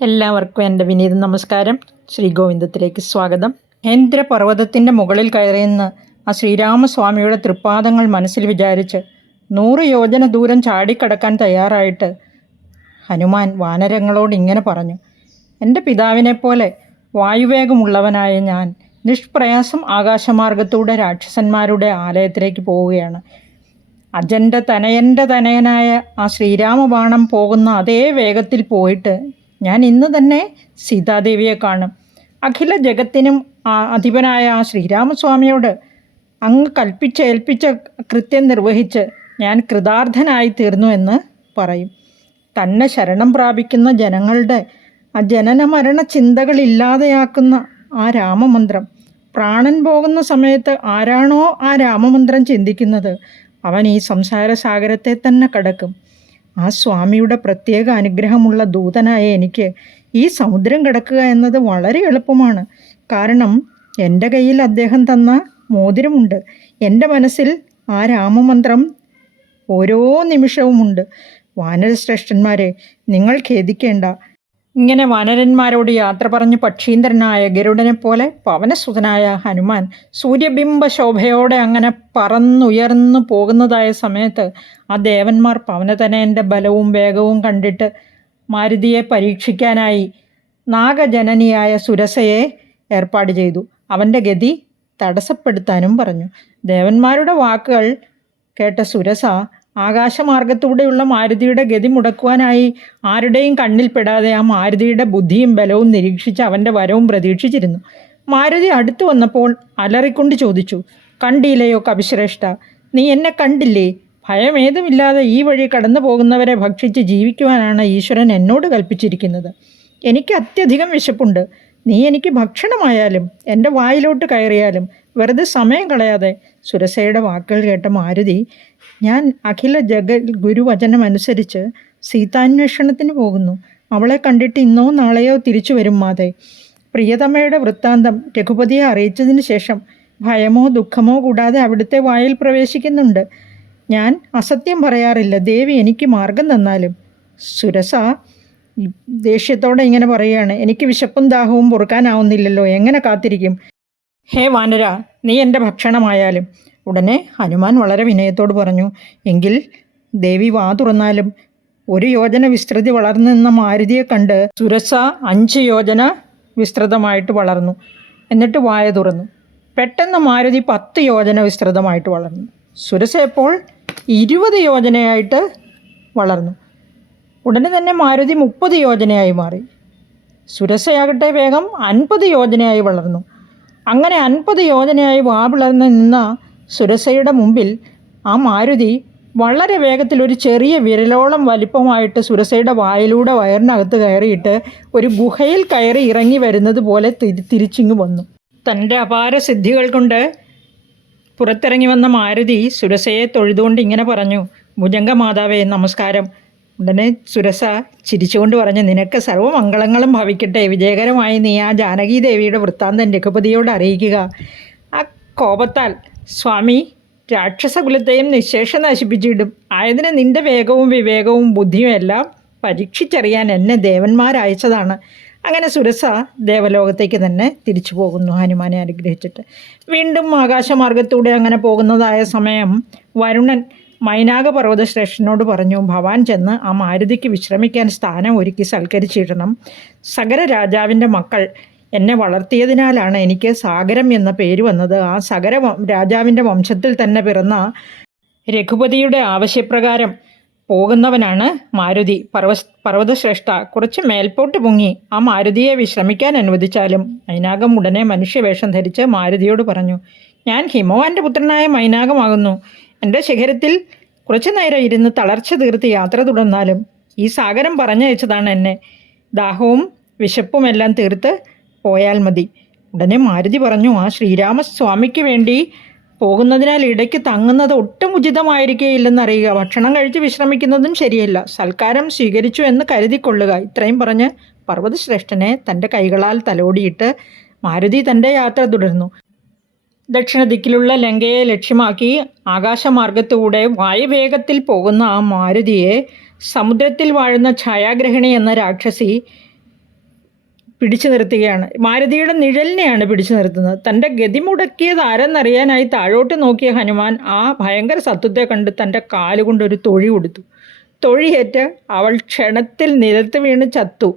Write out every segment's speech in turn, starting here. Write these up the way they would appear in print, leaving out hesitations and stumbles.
എല്ലാവർക്കും എൻ്റെ വിനീത നമസ്കാരം. ശ്രീഗോവിന്ദത്തിലേക്ക് സ്വാഗതം. മഹേന്ദ്രപർവ്വതത്തിൻ്റെ മുകളിൽ കയറിയെന്ന് ആ ശ്രീരാമസ്വാമിയുടെ തൃപ്പാദങ്ങൾ മനസ്സിൽ വിചാരിച്ച് 100 യോജന ദൂരം ചാടിക്കടക്കാൻ തയ്യാറായിട്ട് ഹനുമാൻ വാനരങ്ങളോട് ഇങ്ങനെ പറഞ്ഞു: എൻ്റെ പിതാവിനെപ്പോലെ വായുവേഗമുള്ളവനായ ഞാൻ നിഷ്പ്രയാസം ആകാശമാർഗത്തൂടെ രാക്ഷസന്മാരുടെ ആലയത്തിലേക്ക് പോവുകയാണ്. അജൻ്റെ തനയനായ ആ ശ്രീരാമബാണം പോകുന്ന അതേ വേഗത്തിൽ പോയിട്ട് ഞാൻ ഇന്ന് തന്നെ സീതാദേവിയെ കാണും. അഖില ജഗത്തിനും അധിപനായ ആ ശ്രീരാമസ്വാമിയോട് അങ്ങ് ഏൽപ്പിച്ച കൃത്യം നിർവഹിച്ച് ഞാൻ കൃതാർത്ഥനായി തീർന്നു എന്ന് പറയും. തന്നെ ശരണം പ്രാപിക്കുന്ന ജനങ്ങളുടെ ആ ജനന മരണ ചിന്തകളില്ലാതെയാക്കുന്ന ആ രാമമന്ത്രം, പ്രാണൻ പോകുന്ന സമയത്ത് ആരാണോ ആ രാമമന്ത്രം ചിന്തിക്കുന്നത് അവൻ ഈ സംസാര സാഗരത്തെ തന്നെ കടക്കും. ആ സ്വാമിയുടെ പ്രത്യേക അനുഗ്രഹമുള്ള ദൂതനായ എനിക്ക് ഈ സമുദ്രം കടക്കുക എന്നത് വളരെ എളുപ്പമാണ്. കാരണം എൻ്റെ കയ്യിൽ അദ്ദേഹം തന്ന മോതിരമുണ്ട്. എൻ്റെ മനസ്സിൽ ആ രാമമന്ത്രം ഓരോ നിമിഷവുമുണ്ട്. വാനരശ്രേഷ്ഠന്മാരെ, നിങ്ങൾ ഖേദിക്കേണ്ട. ഇങ്ങനെ വാനരന്മാരോട് യാത്ര പറഞ്ഞ് പക്ഷീന്ദ്രനായ ഗരുഡനെപ്പോലെ പവനസുതനായ ഹനുമാൻ സൂര്യബിംബ ശോഭയോടെ അങ്ങനെ പറന്നുയർന്നു പോകുന്നതായ സമയത്ത് ആ ദേവന്മാർ പവനതനയൻ്റെ ബലവും വേഗവും കണ്ടിട്ട് മാരുതിയെ പരീക്ഷിക്കാനായി നാഗജനനിയായ സുരസയെ ഏർപ്പാട് ചെയ്തു. അവൻ്റെ ഗതി തടസ്സപ്പെടുത്താനും പറഞ്ഞു. ദേവന്മാരുടെ വാക്കുകൾ കേട്ട സുരസ ആകാശമാർഗത്തൂടെയുള്ള മാരുതിയുടെ ഗതി മുടക്കുവാനായി ആരുടെയും കണ്ണിൽപ്പെടാതെ ആ മാരുതിയുടെ ബുദ്ധിയും ബലവും നിരീക്ഷിച്ച് അവൻ്റെ വരവും പ്രതീക്ഷിച്ചിരുന്നു. മാരുതി അടുത്തു വന്നപ്പോൾ അലറിക്കൊണ്ട് ചോദിച്ചു: കണ്ടില്ലയോ കവിശ്രേഷ്ഠ, നീ എന്നെ കണ്ടില്ലേ? ഭയമേതുമില്ലാതെ ഈ വഴി കടന്നു പോകുന്നവരെ ഭക്ഷിച്ച് ജീവിക്കുവാനാണ് ഈശ്വരൻ എന്നോട് കൽപ്പിച്ചിരിക്കുന്നത്. എനിക്ക് അത്യധികം വിശപ്പുണ്ട്. നീ എനിക്ക് ഭക്ഷണമായാലും എൻ്റെ വായിലോട്ട് കയറിയാലും വെറുതെ സമയം കളയാതെ. സുരസയുടെ വാക്കുകൾ കേട്ട മാരുതി: ഞാൻ അഖില ഗുരുവചനം അനുസരിച്ച് സീതാന്വേഷണത്തിന് പോകുന്നു. അവളെ കണ്ടിട്ട് ഇന്നോ നാളെയോ തിരിച്ചു വരും മാതേ. പ്രിയതമയുടെ വൃത്താന്തം രഘുപതിയെ അറിയിച്ചതിന് ശേഷം ഭയമോ ദുഃഖമോ കൂടാതെ അവിടുത്തെ വായിൽ പ്രവേശിക്കുന്നുണ്ട്. ഞാൻ അസത്യം പറയാറില്ല. ദേവി എനിക്ക് മാർഗം തന്നാലും. സുരസ ദേഷ്യത്തോടെ ഇങ്ങനെ പറയുകയാണ്: എനിക്ക് വിശപ്പും ദാഹവും പൊറുക്കാനാവുന്നില്ലല്ലോ, എങ്ങനെ കാത്തിരിക്കും? ഹേ വാനര, നീ എൻ്റെ ഭക്ഷണമായാലും. ഉടനെ ഹനുമാൻ വളരെ വിനയത്തോട് പറഞ്ഞു: എങ്കിൽ ദേവി വാ തുറന്നാലും. 1 യോജന വിസ്തൃതി വളർന്നു നിന്ന മാരുതിയെ കണ്ട് സുരസ 5 യോജന വിസ്തൃതമായിട്ട് വളർന്നു. എന്നിട്ട് വായ തുറന്നു. പെട്ടെന്ന് മാരുതി 10 യോജന വിസ്തൃതമായിട്ട് വളർന്നു. സുരസ ഇപ്പോൾ 20 യോജനയായിട്ട് വളർന്നു. ഉടനെ തന്നെ മാരുതി 30 യോജനയായി മാറി. സുരസയാകട്ടെ വേഗം 50 യോജനയായി വളർന്നു. അങ്ങനെ 50 യോജനയായി വാപിളർന്ന് നിന്ന സുരസയുടെ മുമ്പിൽ ആ മാരുതി വളരെ വേഗത്തിൽ ഒരു ചെറിയ വിരലോളം വലിപ്പമായിട്ട് സുരസയുടെ വായിലൂടെ വയറിനകത്ത് കയറിയിട്ട് ഒരു ഗുഹയിൽ കയറി ഇറങ്ങി വരുന്നത് പോലെ തിരിച്ചിങ്ങ് വന്നു. തൻ്റെ അപാര സിദ്ധികൾ കൊണ്ട് പുറത്തിറങ്ങി വന്ന മാരുതി സുരസയെ തൊഴുതുകൊണ്ട് ഇങ്ങനെ പറഞ്ഞു: ഭുജംഗമാതാവേ, നമസ്കാരം. ഉടനെ സുരസ ചിരിച്ചുകൊണ്ട് പറഞ്ഞു: നിനക്ക് സർവ്വമംഗളങ്ങളും ഭവിക്കട്ടെ. വിജയകരമായി നീ ആ ജാനകീദേവിയുടെ വൃത്താന്തം രഘുപതിയോട് അറിയിക്കുക. ആ കോപത്താൽ സ്വാമി രാക്ഷസകുലത്തെയും നിശേഷം നശിപ്പിച്ചിടും. ആയതിന് നിൻ്റെ വേഗവും വിവേകവും ബുദ്ധിയും എല്ലാം പരീക്ഷിച്ചറിയാൻ എന്നെ ദേവന്മാരയച്ചതാണ്. അങ്ങനെ സുരസ ദേവലോകത്തേക്ക് തന്നെ തിരിച്ചു പോകുന്നു, ഹനുമാനെ അനുഗ്രഹിച്ചിട്ട്. വീണ്ടും ആകാശമാർഗത്തൂടെ അങ്ങനെ പോകുന്നതായ സമയം വരുണൻ മൈനാകപർവ്വത ശ്രേഷ്ഠനോട് പറഞ്ഞു: ഭവാൻ ചെന്ന് ആ മാരുതിക്ക് വിശ്രമിക്കാൻ സ്ഥാനം ഒരുക്കി സൽക്കരിച്ചിടണം. സഗര രാജാവിൻ്റെ മക്കൾ എന്നെ വളർത്തിയതിനാലാണ് എനിക്ക് സാഗരം എന്ന പേര് വന്നത്. ആ സഗര രാജാവിൻ്റെ വംശത്തിൽ തന്നെ പിറന്ന രഘുപതിയുടെ ആവശ്യപ്രകാരം പോകുന്നവനാണ് മാരുതി. പർവ്വതശ്രേഷ്ഠ, കുറച്ച് മേൽപോട്ട് പൊങ്ങി ആ മാരുതിയെ വിശ്രമിക്കാൻ അനുവദിച്ചാലും. മൈനാകം ഉടനെ മനുഷ്യവേഷം ധരിച്ച് മാരുതിയോട് പറഞ്ഞു: ഞാൻ ഹിമവാൻ്റെ പുത്രനായ മൈനാകമാകുന്നു. എൻ്റെ ശിഖരത്തിൽ കുറച്ചു നേരം ഇരുന്ന് തളർച്ച തീർത്ത് യാത്ര തുടർന്നാലും ഈ സാഗരം പറഞ്ഞയച്ചതാണ് എന്നെ. ദാഹവും വിശപ്പുമെല്ലാം തീർത്ത് പോയാൽ മതി. ഉടനെ മാരുതി പറഞ്ഞു: ആ ശ്രീരാമസ്വാമിക്ക് വേണ്ടി പോകുന്നതിനാൽ ഇടയ്ക്ക് തങ്ങുന്നത് ഒട്ടും ഉചിതമായിരിക്കുകയില്ലെന്നറിയുക. ഭക്ഷണം കഴിച്ച് വിശ്രമിക്കുന്നതും ശരിയല്ല. സൽക്കാരം സ്വീകരിച്ചു എന്ന് കരുതിക്കൊള്ളുക. ഇത്രയും പറഞ്ഞ് പർവ്വതശ്രേഷ്ഠനെ തൻ്റെ കൈകളാൽ തലോടിയിട്ട് മാരുതി തൻ്റെ യാത്ര തുടർന്നു. ദക്ഷിണദിക്കിലുള്ള ലങ്കയെ ലക്ഷ്യമാക്കി ആകാശമാർഗത്തൂടെ വായുവേഗത്തിൽ പോകുന്ന ആ മാരുതിയെ സമുദ്രത്തിൽ വാഴുന്ന ഛായാഗ്രഹിണി എന്ന രാക്ഷസി പിടിച്ചു നിർത്തുകയാണ്. മാരുതിയുടെ നിഴലിനെയാണ് പിടിച്ചു നിർത്തുന്നത്. തൻ്റെ ഗതി മുടക്കിയത് ആരെന്നറിയാനായി താഴോട്ട് നോക്കിയ ഹനുമാൻ ആ ഭയങ്കര സത്വത്തെ കണ്ട് തൻ്റെ കാലുകൊണ്ടൊരു തൊഴി കൊടുത്തു. തൊഴിയേറ്റ് അവൾ ക്ഷണത്തിൽ നിലത്ത് വീണ് ചത്തു.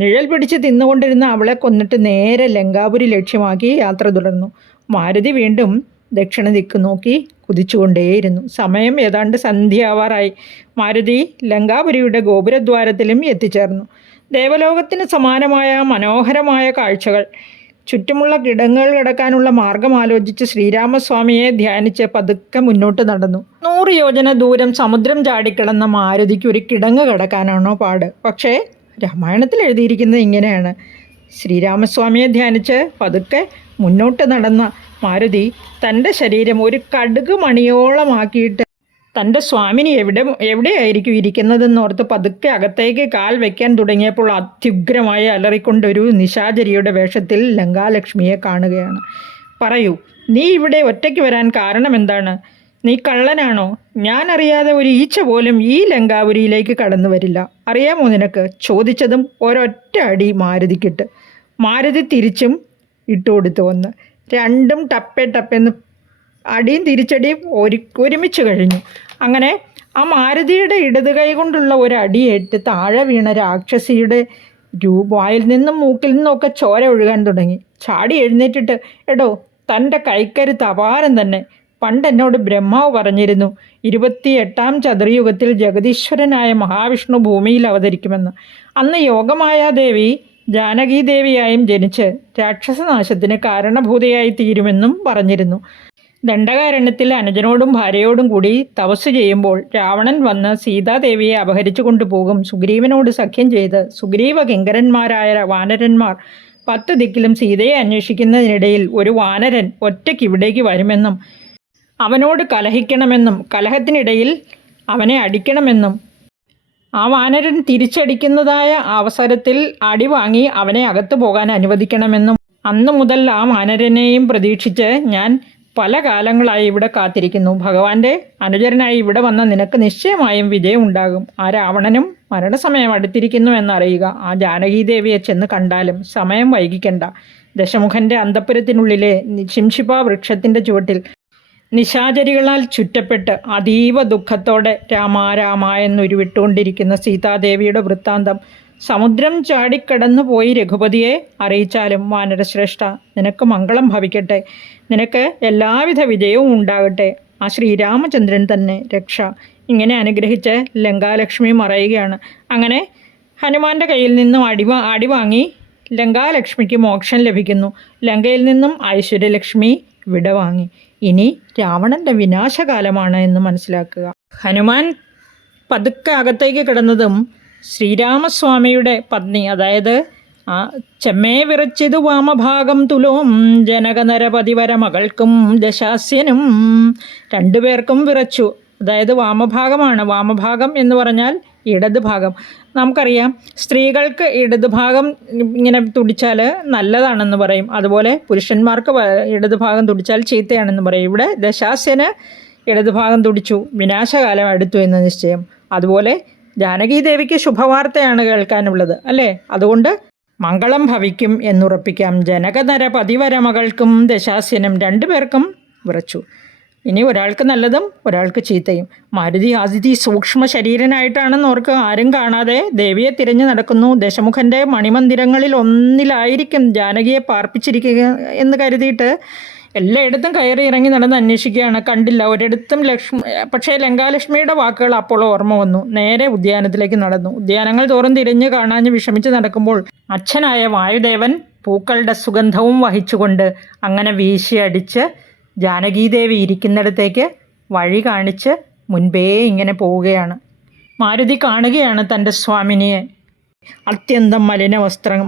നിഴൽ പിടിച്ച് തിന്നുകൊണ്ടിരുന്ന അവളെ കൊന്നിട്ട് നേരെ ലങ്കാപുരി ലക്ഷ്യമാക്കി യാത്ര തുടർന്നു. മാരുതി വീണ്ടും ദക്ഷിണ ദിക്ക് നോക്കി കുതിച്ചുകൊണ്ടേയിരുന്നു. സമയം ഏതാണ്ട് സന്ധ്യയാവാറായി. മാരുതി ലങ്കാപുരിയുടെ ഗോപുരദ്വാരത്തിലും എത്തിച്ചേർന്നു. ദേവലോകത്തിന് സമാനമായ മനോഹരമായ കാഴ്ചകൾ. ചുറ്റുമുള്ള കിടങ്ങൾ കിടക്കാനുള്ള മാർഗം ആലോചിച്ച് ശ്രീരാമസ്വാമിയെ ധ്യാനിച്ച് പതുക്കെ മുന്നോട്ട് നടന്നു. 100 യോജന ദൂരം സമുദ്രം ചാടിക്കിടന്ന മാരുതിക്ക് ഒരു കിടങ്ങ് കിടക്കാനാണോ പാട്. പക്ഷേ രാമായണത്തിൽ എഴുതിയിരിക്കുന്നത് ഇങ്ങനെയാണ്. ശ്രീരാമസ്വാമിയെ ധ്യാനിച്ച് പതുക്കെ മുന്നോട്ട് നടന്ന മാരുതി തൻ്റെ ശരീരം ഒരു കടുക് മണിയോളമാക്കിയിട്ട് തൻ്റെ സ്വാമിനി എവിടെയായിരിക്കും ഇരിക്കുന്നതെന്നോർത്ത് പതുക്കെ അകത്തേക്ക് കാൽ വയ്ക്കാൻ തുടങ്ങിയപ്പോൾ അത്യുഗ്രമായി അലറിക്കൊണ്ടൊരു നിശാചരിയുടെ വേഷത്തിൽ ലങ്കാലക്ഷ്മിയെ കാണുകയാണ്. പറയൂ, നീ ഇവിടെ ഒറ്റയ്ക്ക് വരാൻ കാരണം എന്താണ്? നീ കള്ളനാണോ? ഞാൻ അറിയാതെ ഒരു ഈച്ച പോലും ഈ ലങ്കാപുരിയിലേക്ക് കടന്നു വരില്ല. അറിയാമോ നിനക്ക്? ചോദിച്ചതും ഒരൊറ്റ അടി മാരുതിക്കിട്ട്. മാരുതി തിരിച്ചും ഇട്ടുകൊടുത്തു വന്ന്. രണ്ടും ടപ്പേ ടപ്പെന്ന് അടിയും തിരിച്ചടിയും ഒരുമിച്ച് കഴിഞ്ഞു. അങ്ങനെ ആ മാരുതിയുടെ ഇടത് കൈ കൊണ്ടുള്ള ഒരു അടിയേറ്റ് താഴെ വീണ രാക്ഷസിയുടെ വായിൽ നിന്നും മൂക്കിൽ നിന്നുമൊക്കെ ചോര ഒഴുകാൻ തുടങ്ങി. ചാടി എഴുന്നേറ്റിട്ട്, എടോ, തൻ്റെ കൈക്കരുത്ത് അപാരം തന്നെ. പണ്ട് എന്നോട് ബ്രഹ്മാവ് പറഞ്ഞിരുന്നു 28ാം ചതുർയുഗത്തിൽ ജഗദീശ്വരനായ മഹാവിഷ്ണു ഭൂമിയിൽ അവതരിക്കുമെന്ന്. അന്ന് യോഗമായാദേവി ജാനകീദേവിയായും ജനിച്ച് രാക്ഷസനാശത്തിന് കാരണഭൂതയായി തീരുമെന്നും പറഞ്ഞിരുന്നു. ദണ്ഡകാരണ്യത്തിൽ അനുജനോടും ഭാര്യയോടും കൂടി തപസ് ചെയ്യുമ്പോൾ രാവണൻ വന്ന് സീതാദേവിയെ അപഹരിച്ചു കൊണ്ടുപോകും. സുഗ്രീവനോട് സഖ്യം ചെയ്ത് സുഗ്രീവ കിങ്കരന്മാരായ വാനരന്മാർ 10 ദിക്കിലും സീതയെ അന്വേഷിക്കുന്നതിനിടയിൽ ഒരു വാനരൻ ഒറ്റയ്ക്ക് ഇവിടേക്ക് വരുമെന്നും അവനോട് കലഹിക്കണമെന്നും കലഹത്തിനിടയിൽ അവനെ അടിക്കണമെന്നും ആ വാനരൻ തിരിച്ചടിക്കുന്നതായ അവസരത്തിൽ അടി വാങ്ങി അവനെ അകത്തു പോകാൻ അനുവദിക്കണമെന്നും അന്നു മുതൽ ആ വാനരനെയും പ്രതീക്ഷിച്ച് ഞാൻ പല കാലങ്ങളായി ഇവിടെ കാത്തിരിക്കുന്നു. ഭഗവാന്റെ അനുചരനായി ഇവിടെ വന്ന നിനക്ക് നിശ്ചയമായും വിജയമുണ്ടാകും. ആ രാവണനും മരണസമയം അടുത്തിരിക്കുന്നു എന്നറിയുക. ആ ജാനകീദേവിയെ ചെന്ന് കണ്ടാലും സമയം വൈകിക്കണ്ട. ദശമുഖൻ്റെ അന്തഃപുരത്തിനുള്ളിലെ ശിംശിപ വൃക്ഷത്തിൻ്റെ ചുവട്ടിൽ നിശാചരികളാൽ ചുറ്റപ്പെട്ട് അതീവ ദുഃഖത്തോടെ രാമ എന്നുരുവിട്ടുകൊണ്ടിരിക്കുന്ന സീതാദേവിയുടെ വൃത്താന്തം സമുദ്രം ചാടിക്കടന്നു പോയി രഘുപതിയെ അറിയിച്ചാലും വാനരശ്രേഷ്ഠ, നിനക്ക് മംഗളം ഭവിക്കട്ടെ. നിനക്ക് എല്ലാവിധ വിജയവും ഉണ്ടാകട്ടെ. ആ ശ്രീരാമചന്ദ്രൻ തന്നെ രക്ഷ. ഇങ്ങനെ അനുഗ്രഹിച്ച് ലങ്കാലക്ഷ്മി മറയുകയാണ്. അങ്ങനെ ഹനുമാന്റെ കയ്യിൽ നിന്നും അടി വാങ്ങി ലങ്കാലക്ഷ്മിക്ക് മോക്ഷം ലഭിക്കുന്നു. ലങ്കയിൽ നിന്നും ഐശ്വര്യലക്ഷ്മി വിടവാങ്ങി. ഇനി രാവണൻ്റെ വിനാശകാലമാണ് എന്ന് മനസ്സിലാക്കുക. ഹനുമാൻ പതുക്കെ അകത്തേക്ക് കിടന്നതും ശ്രീരാമസ്വാമിയുടെ പത്നി, അതായത് ചെമ്മേ വിറച്ചിതു വാമഭാഗം തുലോം ജനകനരപതിവര മകൾക്കും ദശാസ്യനും, രണ്ടുപേർക്കും വിറച്ചു. അതായത് വാമഭാഗമാണ്. വാമഭാഗം എന്ന് പറഞ്ഞാൽ ഇടത് ഭാഗം. നമുക്കറിയാം, സ്ത്രീകൾക്ക് ഇടത് ഭാഗം ഇങ്ങനെ തുടിച്ചാൽ നല്ലതാണെന്ന് പറയും. അതുപോലെ പുരുഷന്മാർക്ക് ഇടത് ഭാഗം തുടിച്ചാൽ ചീത്തയാണെന്ന് പറയും. ഇവിടെ ദശാസ്യന് ഇടത് ഭാഗം തുടിച്ചു. വിനാശകാലം അടുത്തു എന്ന് നിശ്ചയം. അതുപോലെ ജാനകീദേവിക്ക് ശുഭവാർത്തയാണ് കേൾക്കാനുള്ളത്, അല്ലേ? അതുകൊണ്ട് മംഗളം ഭവിക്കും എന്നുറപ്പിക്കാം. ജനകനര പതിവര മകൾക്കും ദശാസ്യനും, രണ്ടുപേർക്കും വിറച്ചു. ഇനി ഒരാൾക്ക് നല്ലതും ഒരാൾക്ക് ചീത്തയും. മാരുതി സൂക്ഷ്മ ശരീരനായിട്ടാണെന്ന് ഓർക്ക്. ആരും കാണാതെ ദേവിയെ തിരഞ്ഞു നടക്കുന്നു. ദശമുഖൻ്റെ മണിമന്ദിരങ്ങളിൽ ഒന്നിലായിരിക്കും ജാനകിയെ പാർപ്പിച്ചിരിക്കുക എന്ന് കരുതിയിട്ട് എല്ലായിടത്തും കയറി ഇറങ്ങി നടന്ന് അന്വേഷിക്കുകയാണ്. കണ്ടില്ല ഒരിടത്തും. പക്ഷേ ലങ്കാലക്ഷ്മിയുടെ വാക്കുകൾ അപ്പോൾ ഓർമ്മ വന്നു. നേരെ ഉദ്യാനത്തിലേക്ക് നടന്നു. ഉദ്യാനങ്ങൾ തോറും തിരിഞ്ഞ് കാണാഞ്ഞ് വിഷമിച്ച് നടക്കുമ്പോൾ അച്ഛനായ വായുദേവൻ പൂക്കളുടെ സുഗന്ധവും വഹിച്ചുകൊണ്ട് അങ്ങനെ വീശിയടിച്ച് ജാനകീദേവി ഇരിക്കുന്നിടത്തേക്ക് വഴി കാണിച്ച് മുൻപേ ഇങ്ങനെ പോവുകയാണ്. മാരുതി കാണുകയാണ് തൻ്റെ സ്വാമിനിയെ. അത്യന്തം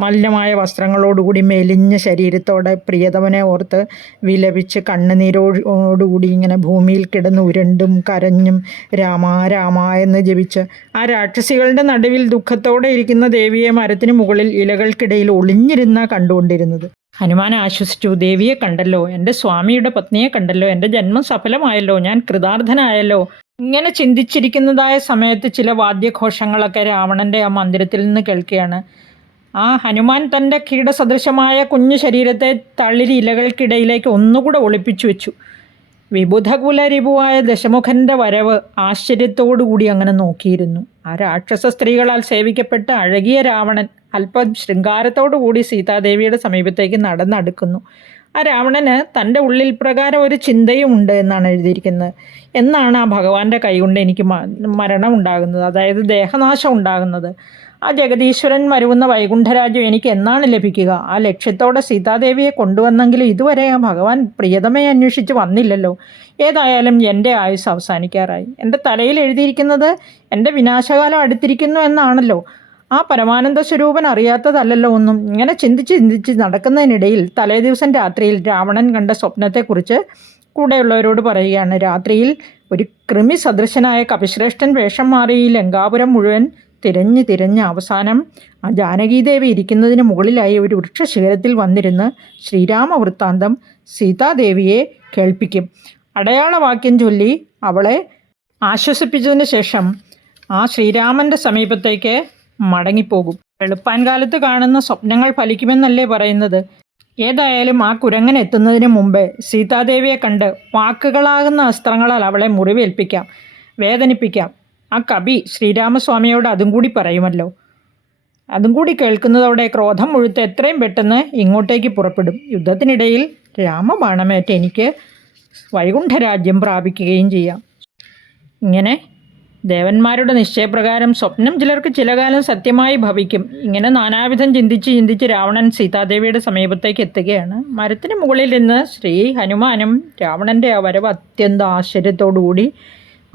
മലിനമായ വസ്ത്രങ്ങളോടുകൂടി മെലിഞ്ഞ ശരീരത്തോടെ പ്രിയതമനെ ഓർത്ത് വിലപിച്ച് കണ്ണുനീരോടുകൂടി ഇങ്ങനെ ഭൂമിയിൽ കിടന്ന് ഉരുണ്ടും കരഞ്ഞും രാമ എന്ന് ജപിച്ച് ആ രാക്ഷസികളുടെ നടുവിൽ ദുഃഖത്തോടെ ഇരിക്കുന്ന ദേവിയെ മരത്തിന് മുകളിൽ ഇലകൾക്കിടയിൽ ഒളിഞ്ഞിരുന്ന കണ്ടുകൊണ്ടിരുന്നത്. ഹനുമാൻ ആശ്വസിച്ചു. ദേവിയെ കണ്ടല്ലോ, എൻ്റെ സ്വാമിയുടെ പത്നിയെ കണ്ടല്ലോ, എൻ്റെ ജന്മം സഫലമായല്ലോ, ഞാൻ കൃതാർത്ഥനായല്ലോ. ഇങ്ങനെ ചിന്തിച്ചിരിക്കുന്നതായ സമയത്ത് ചില വാദ്യഘോഷങ്ങളൊക്കെ രാവണൻ്റെ ആ മന്ദിരത്തിൽ നിന്ന് കേൾക്കുകയാണ്. ആ ഹനുമാൻ തൻ്റെ കീടസദൃശമായ കുഞ്ഞു ശരീരത്തെ തളിരി ഇലകൾക്കിടയിലേക്ക് ഒന്നുകൂടെ ഒളിപ്പിച്ചു വെച്ചു. വിബുധകുലരിപുവായ ദശമുഖൻ്റെ വരവ് ആശ്ചര്യത്തോടുകൂടി അങ്ങനെ നോക്കിയിരുന്നു. ആ രാക്ഷസ സ്ത്രീകളാൽ സേവിക്കപ്പെട്ട അഴകിയ രാവണൻ അല്പം ശൃംഗാരത്തോടുകൂടി സീതാദേവിയുടെ സമീപത്തേക്ക് നടന്നടുക്കുന്നു. ആ രാവണന് തൻ്റെ ഉള്ളിൽ പ്രകാരം ഒരു ചിന്തയും ഉണ്ട് എന്നാണ് എഴുതിയിരിക്കുന്നത്. എന്നാണ് ആ ഭഗവാന്റെ കൈകൊണ്ട് എനിക്ക് മരണം ഉണ്ടാകുന്നത്, അതായത് ദേഹനാശം ഉണ്ടാകുന്നത്? ആ ജഗദീശ്വരൻ വരുന്ന വൈകുണ്ഠരാജ്യം എനിക്ക് എന്നാണ് ലഭിക്കുക? ആ ലക്ഷ്യത്തോടെ സീതാദേവിയെ കൊണ്ടുവന്നെങ്കിലും ഇതുവരെ ആ ഭഗവാൻ പ്രിയതമയെ അന്വേഷിച്ച് വന്നില്ലല്ലോ. ഏതായാലും എൻ്റെ ആയുസ് അവസാനിക്കാറായി. എൻ്റെ തലയിൽ എഴുതിയിരിക്കുന്നത് എൻ്റെ വിനാശകാലം അടുത്തിരിക്കുന്നു എന്നാണല്ലോ. ആ പരമാനന്ദ സ്വരൂപൻ അറിയാത്തതല്ലല്ലോ ഒന്നും. ഇങ്ങനെ ചിന്തിച്ച് നടക്കുന്നതിനിടയിൽ തലേ ദിവസം രാത്രിയിൽ രാവണൻ കണ്ട സ്വപ്നത്തെക്കുറിച്ച് കൂടെയുള്ളവരോട് പറയുകയാണ്. രാത്രിയിൽ ഒരു കൃമി സദൃശനായ കപിശ്രേഷ്ഠൻ വേഷം മാറി ഈ ലങ്കാപുരം മുഴുവൻ തിരഞ്ഞ് അവസാനം ആ ജാനകീദേവി ഇരിക്കുന്നതിന് മുകളിലായി ഒരു വൃക്ഷശിഖരത്തിൽ വന്നിരുന്ന് ശ്രീരാമവൃത്താന്തം സീതാദേവിയെ കേൾപ്പിക്കും. അടയാളവാക്യം ചൊല്ലി അവളെ ആശ്വസിപ്പിച്ചതിന് ശേഷം ആ ശ്രീരാമൻ്റെ സമീപത്തേക്ക് മടങ്ങിപ്പോകും. വെളുപ്പാൻ കാലത്ത് കാണുന്ന സ്വപ്നങ്ങൾ ഫലിക്കുമെന്നല്ലേ പറയുന്നത്? ഏതായാലും ആ കുരങ്ങൻ എത്തുന്നതിന് മുമ്പേ സീതാദേവിയെ കണ്ട് വാക്കുകളാകുന്ന അസ്ത്രങ്ങളാൽ അവളെ മുറിവേൽപ്പിക്കാം, വേദനിപ്പിക്കാം. ആ കവി ശ്രീരാമസ്വാമിയോട് അതും കൂടി പറയുമല്ലോ. അതും കൂടി കേൾക്കുന്നതോടെ ക്രോധം മുഴുത്ത് എത്രയും പെട്ടെന്ന് ഇങ്ങോട്ടേക്ക് പുറപ്പെടും. യുദ്ധത്തിനിടയിൽ രാമബാണമേറ്റ് എനിക്ക് വൈകുണ്ഠരാജ്യം പ്രാപിക്കുകയും ചെയ്യാം. ഇങ്ങനെ ദേവന്മാരുടെ നിശ്ചയപ്രകാരം സ്വപ്നം ചിലർക്ക് ചില കാലം സത്യമായി ഭവിക്കും. ഇങ്ങനെ നാനാവിധം ചിന്തിച്ച് രാവണൻ സീതാദേവിയുടെ സമീപത്തേക്ക് എത്തുകയാണ്. മരത്തിന് മുകളിൽ നിന്ന് ശ്രീ ഹനുമാനും രാവണൻ്റെ ആ വരവ് അത്യന്ത ആശ്ചര്യത്തോടുകൂടി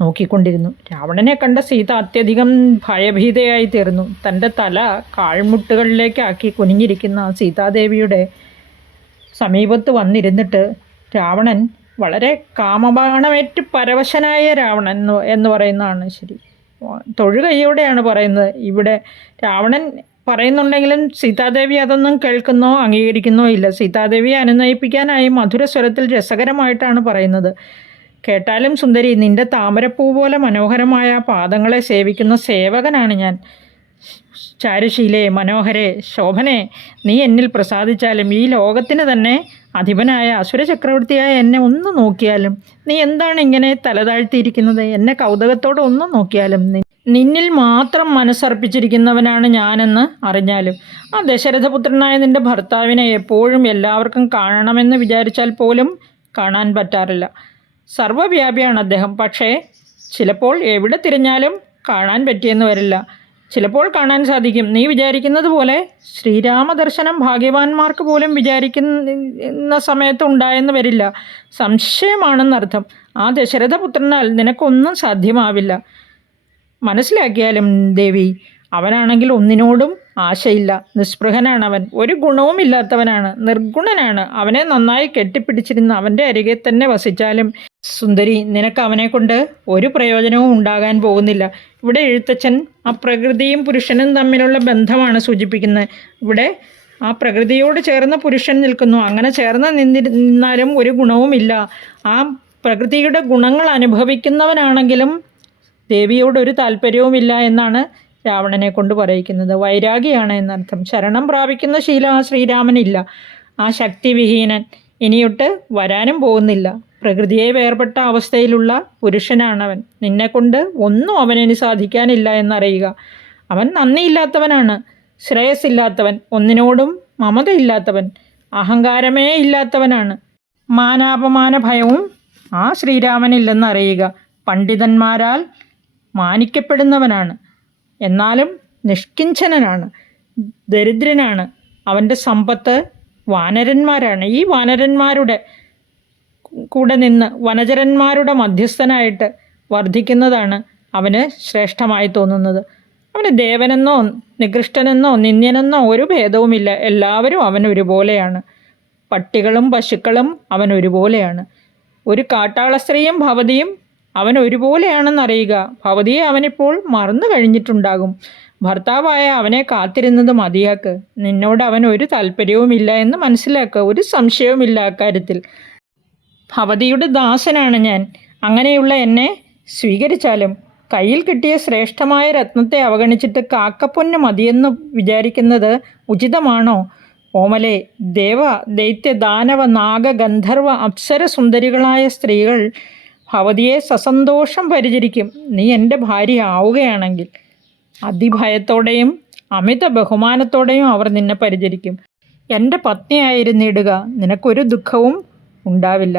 നോക്കിക്കൊണ്ടിരുന്നു. രാവണനെ കണ്ട സീത അത്യധികം ഭയഭീതയായി തീർന്നു. തൻ്റെ തല കാൽമുട്ടുകളിലേക്കാക്കി കുനിഞ്ഞിരിക്കുന്ന സീതാദേവിയുടെ സമീപത്ത് വന്നിരുന്നിട്ട് രാവണൻ വളരെ കാമബാണമേറ്റ് പരവശനായ രാവണൻ എന്ന് പറയുന്നതാണ് ശരി. തൊഴുകൈയോടെയാണ് പറയുന്നത്. ഇവിടെ രാവണൻ പറയുന്നുണ്ടെങ്കിലും സീതാദേവി അതൊന്നും കേൾക്കുന്നോ അംഗീകരിക്കുന്നോ ഇല്ല. സീതാദേവിയെ അനുനയിപ്പിക്കാനായി മധുരസ്വരത്തിൽ രസകരമായിട്ടാണ് പറയുന്നത്. കേട്ടാലും സുന്ദരി, നിന്റെ താമരപ്പൂ പോലെ മനോഹരമായ പാദങ്ങളെ സേവിക്കുന്ന സേവകനാണ് ഞാൻ. ചാരുശീലേ, മനോഹരേ, ശോഭനെ, നീ എന്നിൽ പ്രസാദിച്ചാലും ഈ ലോകത്തിന് തന്നെ അധിപനായ അസുര ചക്രവർത്തിയായ എന്നെ ഒന്ന് നോക്കിയാലും, നീ എന്താണ് ഇങ്ങനെ തലതാഴ്ത്തിയിരിക്കുന്നത്? എന്നെ കൗതുകത്തോടെ ഒന്ന് നോക്കിയാലും, നിന്നിൽ മാത്രം മനസ്സർപ്പിച്ചിരിക്കുന്നവനാണ് ഞാനെന്ന് അറിഞ്ഞാലും, ആ ദശരഥപുത്രനായ നിന്റെ ഭർത്താവിനെ എപ്പോഴും എല്ലാവർക്കും കാണണമെന്ന് വിചാരിച്ചാൽ പോലും കാണാൻ പറ്റാറില്ല. സർവ്വവ്യാപിയാണ് അദ്ദേഹം. പക്ഷേ ചിലപ്പോൾ എവിടെ തിരഞ്ഞാലും കാണാൻ പറ്റിയെന്ന് വരില്ല. ചിലപ്പോൾ കാണാൻ സാധിക്കും. നീ വിചാരിക്കുന്നത് പോലെ ശ്രീരാമദർശനം ഭാഗ്യവാന്മാർക്ക് പോലും വിചാരിക്കുന്ന സമയത്ത് ഉണ്ടായെന്ന് വരില്ല. സംശയമാണെന്നർത്ഥം. ആ ദശരഥപുത്രനാൽ നിനക്കൊന്നും സാധ്യമാവില്ല. മനസ്സിലാക്കിയാലും ദേവി, അവനാണെങ്കിൽ ഒന്നിനോടും ആശയില്ല. നിസ്പൃഹനാണവൻ. ഒരു ഗുണവുമില്ലാത്തവനാണ്. നിർഗുണനാണ്. അവനെ നന്നായി കെട്ടിപ്പിടിച്ചിരുന്ന് അവൻ്റെ അരികെ തന്നെ വസിച്ചാലും സുന്ദരി, നിനക്ക് അവനെ കൊണ്ട് ഒരു പ്രയോജനവും ഉണ്ടാകാൻ പോകുന്നില്ല. ഇവിടെ എഴുത്തച്ഛൻ ആ പ്രകൃതിയും പുരുഷനും തമ്മിലുള്ള ബന്ധമാണ് സൂചിപ്പിക്കുന്നത്. ഇവിടെ ആ പ്രകൃതിയോട് ചേർന്ന പുരുഷൻ നിൽക്കുന്നു. അങ്ങനെ ചേർന്ന് നിന്നാലും ഒരു ഗുണവുമില്ല. ആ പ്രകൃതിയുടെ ഗുണങ്ങൾ അനുഭവിക്കുന്നവനാണെങ്കിലും ദേവിയോടൊരു താല്പര്യവുമില്ല എന്നാണ് രാവണനെ കൊണ്ട് പറയിക്കുന്നത്. വൈരാഗിയാണ് എന്നർത്ഥം. ശരണം പ്രാപിക്കുന്ന ശീലം ആ ശ്രീരാമനില്ല. ആ ശക്തിവിഹീനൻ ഇനിയൊട്ട് വരാനും പോകുന്നില്ല. പ്രകൃതിയെ വേർപെട്ട അവസ്ഥയിലുള്ള പുരുഷനാണവൻ. നിന്നെക്കൊണ്ട് ഒന്നും അവനിനി സാധിക്കാനില്ല എന്നറിയുക. അവൻ നന്ദിയില്ലാത്തവനാണ്, ശ്രേയസ്സില്ലാത്തവൻ, ഒന്നിനോടും മമതയില്ലാത്തവൻ, അഹങ്കാരമേ ഇല്ലാത്തവനാണ്. മാനാപമാന ഭയവും ആ ശ്രീരാമനില്ലെന്നറിയുക. പണ്ഡിതന്മാരാൽ മാനിക്കപ്പെടുന്നവനാണ്, എന്നാലും നിഷ്കിഞ്ചനനാണ്, ദരിദ്രനാണ്. അവൻ്റെ സമ്പത്ത് വാനരന്മാരാണ്. ഈ വാനരന്മാരുടെ കൂടെ നിന്ന് വനചരന്മാരുടെ മധ്യസ്ഥനായിട്ട് വർദ്ധിക്കുന്നതാണ് അവന് ശ്രേഷ്ഠമായി തോന്നുന്നത്. അവന് ദേവനെന്നോ നികൃഷ്ടനെന്നോ നിന്ദ്യനെന്നോ ഒരു ഭേദവുമില്ല. എല്ലാവരും അവൻ ഒരുപോലെയാണ്. പട്ടികളും പശുക്കളും അവൻ ഒരുപോലെയാണ്. ഒരു കാട്ടാള സ്ത്രീയും ഭവതിയും അവൻ ഒരുപോലെയാണെന്നറിയുക. ഭവതിയെ അവനിപ്പോൾ മറന്നു കഴിഞ്ഞിട്ടുണ്ടാകും. ഭർത്താവായ അവനെ കാത്തിരുന്നത് മതിയാക്ക്. നിന്നോട് അവൻ ഒരു താല്പര്യവുമില്ല എന്ന് മനസ്സിലാക്കുക. ഒരു സംശയവുമില്ല അക്കാര്യത്തിൽ. ഭവതിയുടെ ദാസനാണ് ഞാൻ. അങ്ങനെയുള്ള എന്നെ സ്വീകരിച്ചാലും കയ്യിൽ കിട്ടിയ ശ്രേഷ്ഠമായ രത്നത്തെ അവഗണിച്ചിട്ട് കാക്കപ്പൊന്ന് മതിയെന്ന് വിചാരിക്കുന്നത് ഉചിതമാണോ? ഓമലെ, ദേവ, ദൈത്യ, ദാനവ, നാഗ, ഗന്ധർവ, അപ്സര സുന്ദരികളായ സ്ത്രീകൾ ഭവതിയെ സസന്തോഷം പരിചരിക്കും. നീ എൻ്റെ ഭാര്യ ആവുകയാണെങ്കിൽ അതിഭയത്തോടെയും അമിത ബഹുമാനത്തോടെയും അവർ നിന്നെ പരിചരിക്കും. എൻ്റെ പത്നിയായിരുന്നിടുക, നിനക്കൊരു ദുഃഖവും ഉണ്ടാവില്ല.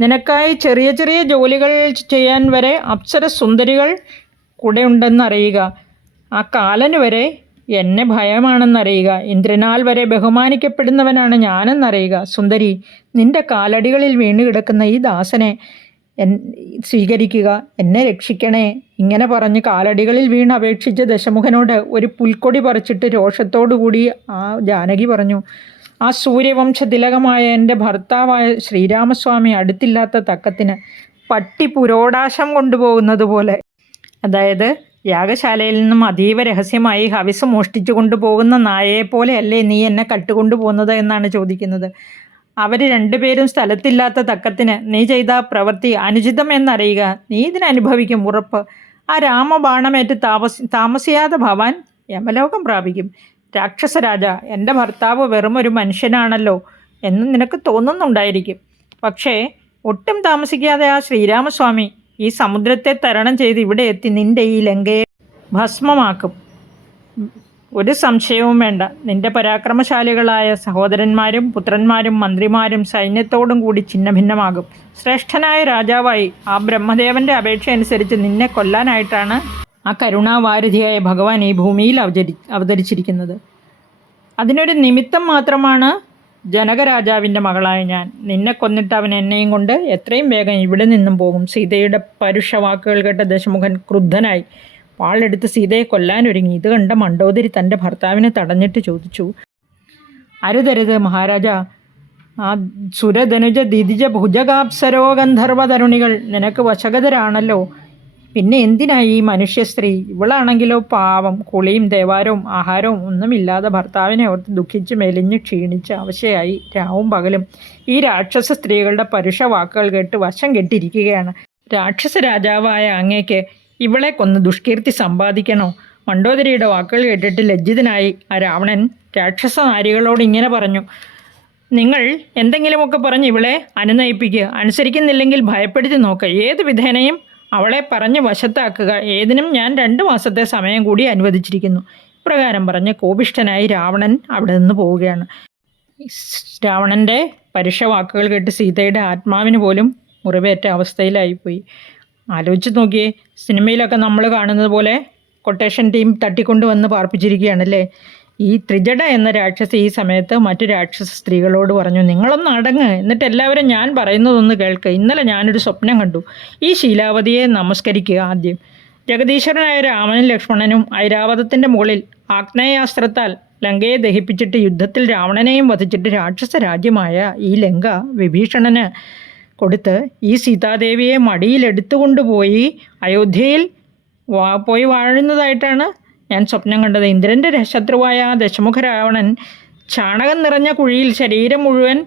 നിനക്കായി ചെറിയ ചെറിയ ജോലികൾ ചെയ്യാൻ വരെ അപ്സര സുന്ദരികൾ കൂടെ ഉണ്ടെന്നറിയുക. ആ കാലന് വരെ എന്നെ ഭയമാണെന്നറിയുക. ഇന്ദ്രനാൽ വരെ ബഹുമാനിക്കപ്പെടുന്നവനാണ് ഞാനെന്നറിയുക. സുന്ദരി, നിന്റെ കാലടികളിൽ വീണ് കിടക്കുന്ന ഈ ദാസനെ സ്വീകരിക്കുക, എന്നെ രക്ഷിക്കണേ. ഇങ്ങനെ പറഞ്ഞ് കാലടികളിൽ വീണ് അപേക്ഷിച്ച ദശമുഖനോട് ഒരു പുൽക്കൊടി പറിച്ചിട്ട് രോഷത്തോടുകൂടി ആ ജാനകി പറഞ്ഞു, ആ സൂര്യവംശ തിലകമായ എൻ്റെ ഭർത്താവായ ശ്രീരാമസ്വാമി അടുത്തില്ലാത്ത തക്കത്തിന് പട്ടി പുരോടാശം കൊണ്ടുപോകുന്നത് പോലെ. അതായത് യാഗശാലയിൽ നിന്നും അതീവ രഹസ്യമായി ഹവിസ് മോഷ്ടിച്ചു കൊണ്ടുപോകുന്ന നായയെപ്പോലെ അല്ലേ നീ എന്നെ കട്ടുകൊണ്ടു പോകുന്നത് എന്നാണ് ചോദിക്കുന്നത്. അവർ രണ്ടുപേരും സ്ഥലത്തില്ലാത്ത തക്കത്തിന് നീ ചെയ്ത പ്രവൃത്തി അനുചിതം എന്നറിയുക. നീ ഇതിനനുഭവിക്കും, ഉറപ്പ്. ആ രാമബാണമേറ്റ് താമസിയാതെ ഭവാൻ യമലോകം പ്രാപിക്കും. രാക്ഷസരാജ, എൻ്റെ ഭർത്താവ് വെറും ഒരു മനുഷ്യനാണല്ലോ എന്ന് നിനക്ക് തോന്നുന്നുണ്ടായിരിക്കും. പക്ഷേ ഒട്ടും താമസിക്കാതെ ആ ശ്രീരാമസ്വാമി ഈ സമുദ്രത്തെ തരണം ചെയ്ത് ഇവിടെ എത്തി നിൻ്റെ ഈ ലങ്കയെ ഭസ്മമാക്കും. ഒരു സംശയവും വേണ്ട. നിൻ്റെ പരാക്രമശാലികളായ സഹോദരന്മാരും പുത്രന്മാരും മന്ത്രിമാരും സൈന്യത്തോടും കൂടി ഛിന്നഭിന്നമാകും. ശ്രേഷ്ഠനായ രാജാവായി ആ ബ്രഹ്മദേവൻ്റെ അപേക്ഷ അനുസരിച്ച് നിന്നെ കൊല്ലാനായിട്ടാണ് ആ കരുണാവാരിധിയായ ഭഗവാൻ ഈ ഭൂമിയിൽ അവതരിച്ചിരിക്കുന്നത്. അതിനൊരു നിമിത്തം മാത്രമാണ് ജനകരാജാവിൻ്റെ മകളായ ഞാൻ. നിന്നെ കൊന്നിട്ട് അവൻ എന്നെയും കൊണ്ട് എത്രയും വേഗം ഇവിടെ നിന്നും പോകും. സീതയുടെ പരുഷ വാക്കുകൾ കേട്ട ദശമുഖൻ ക്രുദ്ധനായി വാളെടുത്ത് സീതയെ കൊല്ലാനൊരുങ്ങി. ഇത് കണ്ട മണ്ഡോദരി തൻ്റെ ഭർത്താവിനെ തടഞ്ഞിട്ട് ചോദിച്ചു, അരുതരുത് മഹാരാജ, ആ സുരധനുജ ദിതിജ ഭുജകാപ്സരോ ഗന്ധർവ തരുണികൾ നിനക്ക് വശഗതരാണല്ലോ. പിന്നെ എന്തിനായി ഈ മനുഷ്യ സ്ത്രീ? ഇവളാണെങ്കിലോ പാവം, കുളിയും ദേവാരവും ആഹാരവും ഒന്നുമില്ലാതെ ഭർത്താവിനെ ഓർത്ത് ദുഃഖിച്ച് മെലിഞ്ഞ് ക്ഷീണിച്ച് അവശയായി രാവും പകലും ഈ രാക്ഷസ സ്ത്രീകളുടെ പരുഷ വാക്കുകൾ കേട്ട് വശം കെട്ടിരിക്കുകയാണ്. രാക്ഷസ രാജാവായ അങ്ങേക്ക് ഇവളെ കൊന്ന് ദുഷ്കീർത്തി സമ്പാദിക്കണോ? മണ്ഡോദരിയുടെ വാക്കുകൾ കേട്ടിട്ട് ലജ്ജിതനായി ആ രാവണൻ രാക്ഷസ നാരികളോട് ഇങ്ങനെ പറഞ്ഞു, നിങ്ങൾ എന്തെങ്കിലുമൊക്കെ പറഞ്ഞ് ഇവളെ അനുനയിപ്പിക്കുക. അനുസരിക്കുന്നില്ലെങ്കിൽ ഭയപ്പെടുത്തി നോക്കുക. ഏത് വിധേനയും അവളെ പറഞ്ഞ് വശത്താക്കുക. ഏതിനും ഞാൻ 2 മാസത്തെ സമയം കൂടി അനുവദിച്ചിരിക്കുന്നു. ഇപ്രകാരം പറഞ്ഞ് കോപിഷ്ഠനായി രാവണൻ അവിടെ നിന്ന് പോവുകയാണ്. രാവണൻ്റെ പരുഷ വാക്കുകൾ കേട്ട് സീതയുടെ ആത്മാവിന് പോലും മുറിവേറ്റ അവസ്ഥയിലായിപ്പോയി. ആലോചിച്ച് നോക്കിയേ, സിനിമയിലൊക്കെ നമ്മൾ കാണുന്നത് പോലെ കൊട്ടേഷൻ ടീം തട്ടിക്കൊണ്ടുവന്ന് പാർപ്പിച്ചിരിക്കുകയാണല്ലേ. ഈ ത്രിജട എന്ന രാക്ഷസി ഈ സമയത്ത് മറ്റു രാക്ഷസ സ്ത്രീകളോട് പറഞ്ഞു, നിങ്ങളൊന്ന് അടങ്ങ്, എന്നിട്ട് എല്ലാവരും ഞാൻ പറയുന്നതൊന്ന് കേൾക്ക്. ഇന്നലെ ഞാനൊരു സ്വപ്നം കണ്ടു. ഈ ശീലാവതിയെ നമസ്കരിക്കുക. ആദ്യം ജഗദീശ്വരനായ രാമനും ലക്ഷ്മണനും ഐരാവതത്തിൻ്റെ മുകളിൽ ആഗ്നേയാസ്ത്രത്താൽ ലങ്കയെ ദഹിപ്പിച്ചിട്ട് യുദ്ധത്തിൽ രാവണനെയും വധിച്ചിട്ട് രാക്ഷസ രാജ്യമായ ഈ ലങ്ക വിഭീഷണന് കൊടുത്ത് ഈ സീതാദേവിയെ മടിയിലെടുത്തുകൊണ്ടുപോയി അയോധ്യയിൽ പോയി വാഴുന്നതായിട്ടാണ് ഞാൻ സ്വപ്നം കണ്ടത്. ഇന്ദ്രൻ്റെ ശത്രുവായ ദശമുഖ രാവണൻ ചാണകം നിറഞ്ഞ കുഴിയിൽ ശരീരം മുഴുവൻ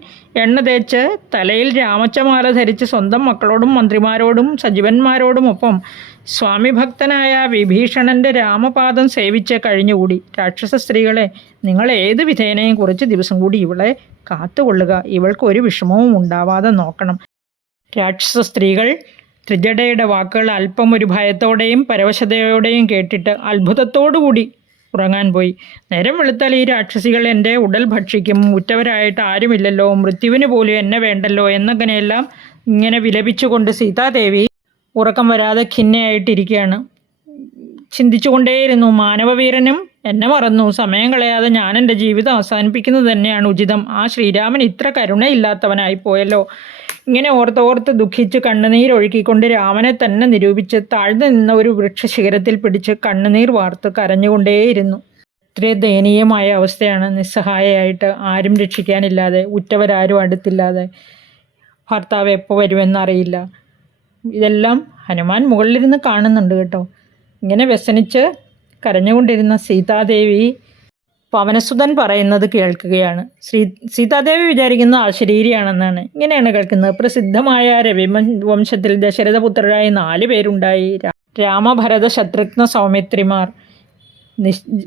എണ്ണ തേച്ച് തലയിൽ രാമച്ചമാല ധരിച്ച് സ്വന്തം മക്കളോടും മന്ത്രിമാരോടും സജീവന്മാരോടുമൊപ്പം സ്വാമി ഭക്തനായ വിഭീഷണൻ്റെ രാമപാദം സേവിച്ച് കഴിഞ്ഞുകൂടി. രാക്ഷസ സ്ത്രീകളെ, നിങ്ങൾ ഏത് വിധേനയും കുറച്ച് ദിവസം കൂടി ഇവളെ കാത്തുകൊള്ളുക. ഇവൾക്ക് ഒരു വിഷമവും ഉണ്ടാവാതെ നോക്കണം. രാക്ഷസ സ്ത്രീകൾ ത്രിജടയുടെ വാക്കുകൾ അല്പം ഒരു ഭയത്തോടെയും പരവശതയോടെയും കേട്ടിട്ട് അത്ഭുതത്തോടുകൂടി ഉറങ്ങാൻ പോയി. നേരം വെളുത്താൽ ഈ രാക്ഷസികൾ എൻ്റെ ഉടൽ ഭക്ഷിക്കും, ഉറ്റവരായിട്ട് ആരുമില്ലല്ലോ, മൃത്യുവിന് പോലും എന്നെ വേണ്ടല്ലോ എന്നങ്ങനെയെല്ലാം ഇങ്ങനെ വിലപിച്ചുകൊണ്ട് സീതാദേവി ഉറക്കം വരാതെ ഖിന്നയായിട്ടിരിക്കുകയാണ്. ചിന്തിച്ചുകൊണ്ടേയിരുന്നു, മാനവവീരനും എന്നെ മറന്നു. സമയം കളയാതെ ഞാൻ എൻ്റെ ജീവിതം അവസാനിപ്പിക്കുന്നത് തന്നെയാണ് ഉചിതം. ആ ശ്രീരാമൻ ഇത്ര കരുണയില്ലാത്തവനായി പോയല്ലോ. ഇങ്ങനെ ഓർത്തോർത്ത് ദുഃഖിച്ച് കണ്ണുനീരൊഴുക്കിക്കൊണ്ട് രാമനെ തന്നെ നിരൂപിച്ച് താഴ്ന്നു നിന്ന ഒരു വൃക്ഷശിഖരത്തിൽ പിടിച്ച് കണ്ണുനീർ വാർത്ത് കരഞ്ഞുകൊണ്ടേയിരുന്നു. ഇത്രയും ദയനീയമായ അവസ്ഥയാണ്. നിസ്സഹായയായിട്ട്, ആരും രക്ഷിക്കാനില്ലാതെ, ഉറ്റവരാരും അടുത്തില്ലാതെ, ഭർത്താവ് എപ്പോൾ വരുമെന്നറിയില്ല. ഇതെല്ലാം ഹനുമാൻ മുകളിലിരുന്ന് കാണുന്നുണ്ട് കേട്ടോ. ഇങ്ങനെ വ്യസനിച്ച് കരഞ്ഞുകൊണ്ടിരുന്ന സീതാദേവി പവനസുതൻ പറയുന്നത് കേൾക്കുകയാണ്. സീതാദേവി വിചാരിക്കുന്നത് അശരീരിയാണെന്നാണ്. ഇങ്ങനെയാണ് കേൾക്കുന്നത്. പ്രസിദ്ധമായ രവിവംശത്തിൽ ദശരഥപുത്രരായ 4 പേരുണ്ടായി. രാമഭരത ശത്രുഘ്ന സൗമിത്രിമാർ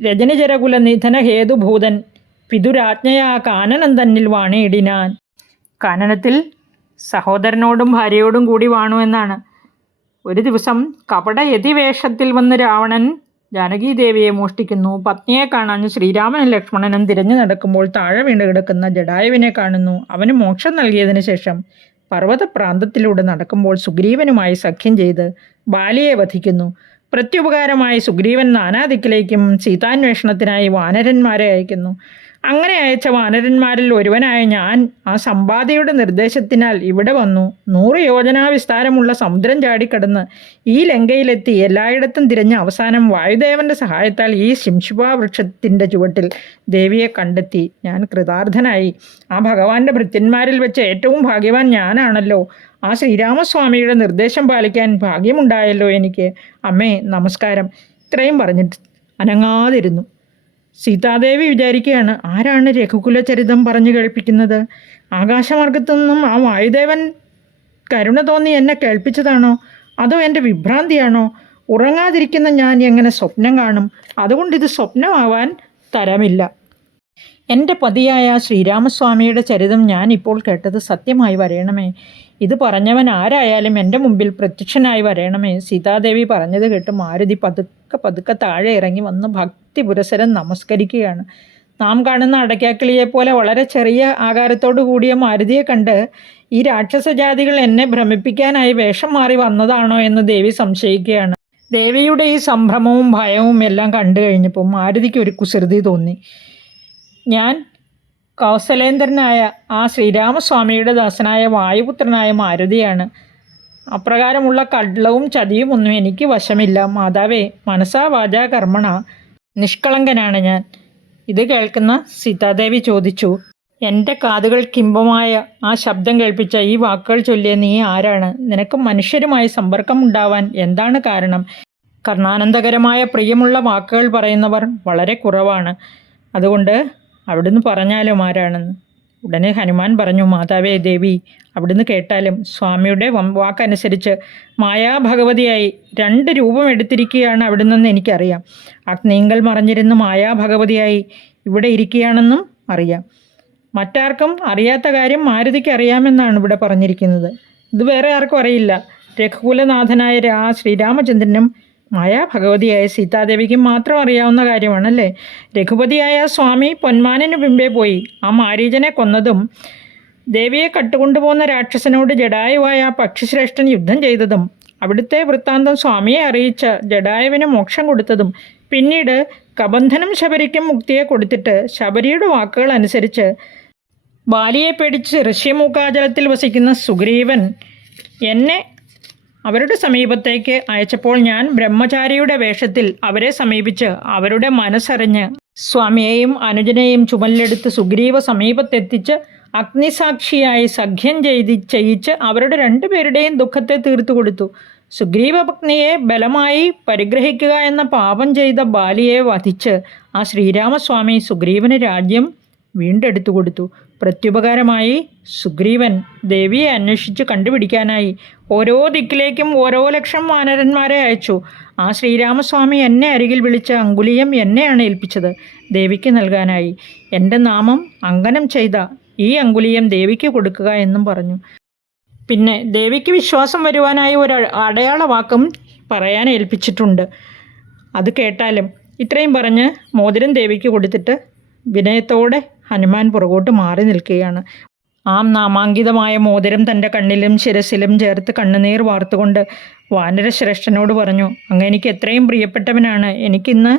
രജനിചരകുല നിധന ഹേതുഭൂതൻ പിതുരാജ്ഞയാ കാനനം തന്നിൽ വാണിയിടിനാൻ. കാനനത്തിൽ സഹോദരനോടും ഭാര്യയോടും കൂടി വാണു എന്നാണ്. ഒരു ദിവസം കപട യതിവേഷത്തിൽ വന്ന് രാവണൻ ജാനകീദേവിയെ മോഷ്ടിക്കുന്നു. പത്നിയെ കാണാൻ ശ്രീരാമനും ലക്ഷ്മണനും തിരഞ്ഞു നടക്കുമ്പോൾ താഴെ വീണ് കിടക്കുന്ന ജടായുവിനെ കാണുന്നു. അവന് മോക്ഷം നൽകിയതിനു ശേഷം പർവ്വതപ്രാന്തത്തിലൂടെ നടക്കുമ്പോൾ സുഗ്രീവനുമായി സഖ്യം ചെയ്ത് ബാലിയെ വധിക്കുന്നു. പ്രത്യുപകാരമായി സുഗ്രീവൻ നാനാദിക്കിലേക്കും സീതാന്വേഷണത്തിനായി വാനരന്മാരെ അയക്കുന്നു. അങ്ങനെ അയച്ച വാനരന്മാരിൽ ഒരുവനായ ഞാൻ ആ സമ്പാദിയുടെ നിർദ്ദേശത്തിനാൽ ഇവിടെ വന്നു. 100 യോജനാ വിസ്താരമുള്ള സമുദ്രം ചാടിക്കടന്ന് ഈ ലങ്കയിലെത്തി എല്ലായിടത്തും തിരഞ്ഞ അവസാനം വായുദേവന്റെ സഹായത്താൽ ഈ ശിംശുപാ വൃക്ഷത്തിൻ്റെ ചുവട്ടിൽ ദേവിയെ കണ്ടെത്തി. ഞാൻ കൃതാർത്ഥനായി. ആ ഭഗവാന്റെ ഭൃത്യന്മാരിൽ വെച്ച് ഏറ്റവും ഭാഗ്യവാൻ ഞാനാണല്ലോ. ആ ശ്രീരാമസ്വാമിയുടെ നിർദ്ദേശം പാലിക്കാൻ ഭാഗ്യമുണ്ടായല്ലോ എനിക്ക്. അമ്മേ നമസ്കാരം. ഇത്രയും പറഞ്ഞിട്ട് അനങ്ങാതിരുന്നു. സീതാദേവി വിചാരിക്കുകയാണ്, ആരാണ് രഘുകുലചരിതം പറഞ്ഞു കേൾപ്പിക്കുന്നത്? ആകാശമാർഗത്തു നിന്നും ആ വായുദേവൻ കരുണ തോന്നി എന്നെ കേൾപ്പിച്ചതാണോ? അതോ എൻ്റെ വിഭ്രാന്തിയാണോ? ഉറങ്ങാതിരിക്കുന്ന ഞാൻ എങ്ങനെ സ്വപ്നം കാണും? അതുകൊണ്ടിത് സ്വപ്നമാവാൻ തരമില്ല. എൻ്റെ പതിയായ ശ്രീരാമസ്വാമിയുടെ ചരിതം ഞാൻ ഇപ്പോൾ കേട്ടത് സത്യമായി വരയണമേ. ഇത് പറഞ്ഞവൻ ആരായാലും എൻ്റെ മുമ്പിൽ പ്രത്യക്ഷനായി വരയണമേ. സീതാദേവി പറഞ്ഞത് കേട്ട് മാരുതി പതുക്കെ താഴെ ഇറങ്ങി വന്ന് ഭക്തി പുരസരം നമസ്കരിക്കുകയാണ്. നാം കാണുന്ന അടയ്ക്കാക്കിളിയെപ്പോലെ വളരെ ചെറിയ ആകാരത്തോടു കൂടിയ മാരുതിയെ കണ്ട് ഈ രാക്ഷസജാതികൾ എന്നെ ഭ്രമിപ്പിക്കാനായി വേഷം മാറി വന്നതാണോ എന്ന് ദേവി സംശയിക്കുകയാണ്. ദേവിയുടെ ഈ സംഭ്രമവും ഭയവും എല്ലാം കണ്ടു കഴിഞ്ഞപ്പോൾ മാരുതിക്ക് ഒരു കുസൃതി തോന്നി. ഞാൻ കൗസലേന്ദ്രനായ ആ ശ്രീരാമസ്വാമിയുടെ ദാസനായ വായുപുത്രനായ മാരുതിയാണ്. അപ്രകാരമുള്ള കള്ളവും ചതിയും ഒന്നും എനിക്ക് വശമില്ല. മാതാവേ, മനസാ വാചാ കർമ്മണ നിഷ്കളങ്കനാണ് ഞാൻ. ഇത് കേൾക്കുന്ന സീതാദേവി ചോദിച്ചു, എൻ്റെ കാതുകൾ കിംബമായ ആ ശബ്ദം കേൾപ്പിച്ച ഈ വാക്കുകൾ ചൊല്ലിയ നീ ആരാണ്? നിനക്ക് മനുഷ്യരുമായി സമ്പർക്കമുണ്ടാവാൻ എന്താണ് കാരണം? കർണാനന്ദകരമായ പ്രിയമുള്ള വാക്കുകൾ പറയുന്നവർ വളരെ കുറവാണ്. അതുകൊണ്ട് അവിടുന്ന് പറഞ്ഞാലും ആരാണെന്ന്. ഉടനെ ഹനുമാൻ പറഞ്ഞു, മാതാവേ ദേവി, അവിടുന്ന് കേട്ടാലും സ്വാമിയുടെ വാക്കനുസരിച്ച് മായാഭഗവതിയായി 2 രൂപം എടുത്തിരിക്കുകയാണ് അവിടുന്നെന്ന് എനിക്കറിയാം. അഗ്നിങ്കൽ മറഞ്ഞിരുന്ന് മായാഭഗവതിയായി ഇവിടെ ഇരിക്കുകയാണെന്നും അറിയാം. മറ്റാർക്കും അറിയാത്ത കാര്യം മാരുതിക്ക് അറിയാമെന്നാണ് ഇവിടെ പറഞ്ഞിരിക്കുന്നത്. ഇത് വേറെ ആർക്കും അറിയില്ല. രഘുകുലനാഥനായ ആ ശ്രീരാമചന്ദ്രനും മായാഭഗവതിയായ സീതാദേവിക്കും മാത്രം അറിയാവുന്ന കാര്യമാണല്ലേ. രഘുപതിയായ സ്വാമി പൊന്മാനിന് പിമ്പേ പോയി ആ മാരീചനെ കൊന്നതും ദേവിയെ കട്ടുകൊണ്ടുപോകുന്ന രാക്ഷസനോട് ജടായുവായ ആ പക്ഷിശ്രേഷ്ഠൻ യുദ്ധം ചെയ്തതും അവിടുത്തെ വൃത്താന്തം സ്വാമിയെ അറിയിച്ച ജടായുവിന് മോക്ഷം കൊടുത്തതും പിന്നീട് കബന്ധനും ശബരിക്കും മുക്തിയെ കൊടുത്തിട്ട് ശബരിയുടെ വാക്കുകൾ അനുസരിച്ച് ബാലിയെ പേടിച്ച് ഋഷ്യമൂക്കാചലത്തിൽ വസിക്കുന്ന സുഗ്രീവൻ എന്നെ അവരുടെ സമീപത്തേക്ക് അയച്ചപ്പോൾ ഞാൻ ബ്രഹ്മചാരിയുടെ വേഷത്തിൽ അവരെ സമീപിച്ച് അവരുടെ മനസ്സറിഞ്ഞ് സ്വാമിയെയും അനുജനെയും ചുമലിലെടുത്ത് സുഗ്രീവ സമീപത്തെത്തിച്ച് അഗ്നിസാക്ഷിയായി സഖ്യം ചെയ്യിച്ച് അവരുടെ 2 പേരുടെയും ദുഃഖത്തെ തീർത്തു കൊടുത്തു. സുഗ്രീവപത്നിയെ ബലമായി പരിഗ്രഹിക്കുക എന്ന പാപം ചെയ്ത ബാലിയെ വധിച്ച് ആ ശ്രീരാമസ്വാമി സുഗ്രീവന് രാജ്യം വീണ്ടെടുത്തു കൊടുത്തു. പ്രത്യുപകാരമായി സുഗ്രീവൻ ദേവിയെ അന്വേഷിച്ച് കണ്ടുപിടിക്കാനായി ഓരോ ദിക്കിലേക്കും ഓരോ ലക്ഷം വാനരന്മാരെ അയച്ചു. ആ ശ്രീരാമസ്വാമി എന്നെ അരികിൽ വിളിച്ച അങ്കുലിയം എന്നെയാണ് ഏൽപ്പിച്ചത് ദേവിക്ക് നൽകാനായി. എൻ്റെ നാമം അങ്കനം ചെയ്ത ഈ അങ്കുലിയം ദേവിക്ക് കൊടുക്കുക എന്നും പറഞ്ഞു. പിന്നെ ദേവിക്ക് വിശ്വാസം വരുവാനായി ഒരു അടയാള വാക്കും പറയാൻ ഏൽപ്പിച്ചിട്ടുണ്ട്. അത് കേട്ടാലും. ഇത്രയും പറഞ്ഞ് മോതിരം ദേവിക്ക് കൊടുത്തിട്ട് വിനയത്തോടെ ഹനുമാൻ പുറകോട്ട് മാറി നിൽക്കുകയാണ്. ആ നാമാങ്കിതമായ മോതിരം തൻ്റെ കണ്ണിലും ശിരസിലും ചേർത്ത് കണ്ണുനീർ വാർത്തുകൊണ്ട് വാനരശ്രേഷ്ഠനോട് പറഞ്ഞു, അങ്ങ് എനിക്ക് എത്രയും പ്രിയപ്പെട്ടവനാണ്. എനിക്കിന്ന്